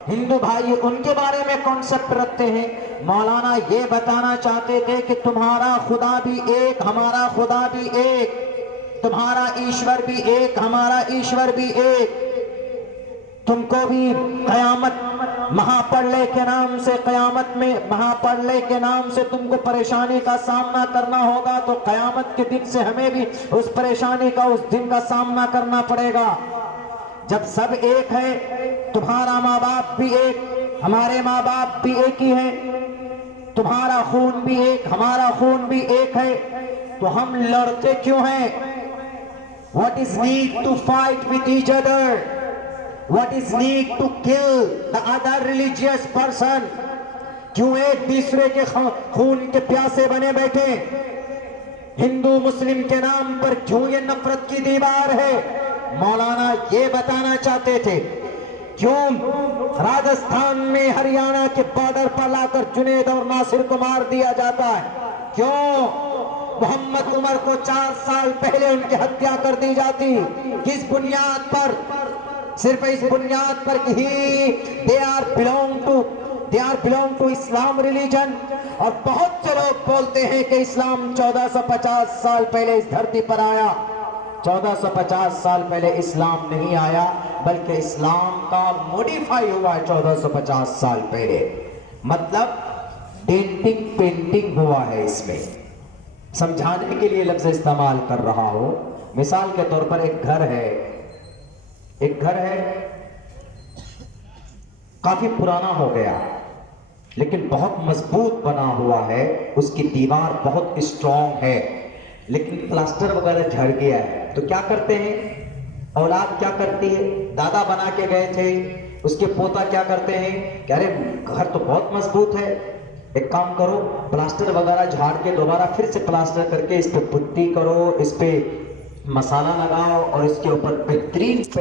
ہندو بھائی ان کے بارے میں کانسیپٹ رکھتے ہیں. مولانا یہ بتانا چاہتے تھے کہ تمہارا خدا بھی ایک، ہمارا خدا بھی ایک، تمہارا ایشور بھی ایک، ہمارا ایشور بھی ایک. تم کو بھی قیامت مہاپرلے کے نام سے، قیامت میں مہاپرلے کے نام سے تم کو پریشانی کا سامنا کرنا ہوگا، تو قیامت کے دن سے ہمیں بھی اس پریشانی کا، اس دن کا سامنا کرنا پڑے گا. جب سب ایک ہے، تمہارا ماں باپ بھی ایک، ہمارے ماں باپ بھی ایک ہی ہیں، تمہارا خون بھی ایک، ہمارا خون بھی ایک ہے، تو ہم لڑتے کیوں ہیں؟ What is need to fight with each other? What is need to kill the other religious person? کیوں ایک دوسرے کے خون کے پیاسے بنے بیٹھے؟ ہندو مسلم کے نام پر کیوں یہ نفرت کی دیوار ہے؟ مولانا یہ بتانا چاہتے تھے. کیوں راجستھان میں ہریانہ کے بارڈر پر لا کر جنید اور ناصر کو مار دیا جاتا ہے؟ کیوں محمد عمر کو 4 سال پہلے ان کی ہتیا کر دی جاتی؟ کس بنیاد پر؟ صرف اس بنیاد پر کہ they are belong to Islam religion. اور بہت سے لوگ بولتے ہیں کہ اسلام 1450 سال پہلے اس دھرتی پر آیا. 1450 سال پہلے اسلام نہیں آیا، بلکہ اسلام کا موڈیفائی ہوا ہے 1450 سال پہلے. مطلب ڈینٹنگ پینٹنگ ہوا ہے. اس میں سمجھانے کے لیے لفظ استعمال کر رہا ہوں. مثال کے طور پر ایک گھر ہے کافی پرانا ہو گیا لیکن بہت مضبوط بنا ہوا ہے، اس کی دیوار بہت اسٹرانگ ہے، لیکن پلاسٹر وغیرہ جھڑ گیا ہے. تو کیا کرتے ہیں؟ اولاد کیا کرتی ہے؟ دادا بنا کے گئے تھے، اس کے پوتا کیا کرتے ہیں کہ ارے گھر تو بہت مضبوط ہے، ایک کام کرو پلاسٹر وغیرہ جھاڑ کے دوبارہ پھر سے پلاسٹر کر کے اس پہ پٹی کرو، اس پہ مسالہ لگاؤ اور اس کے اوپر بہترین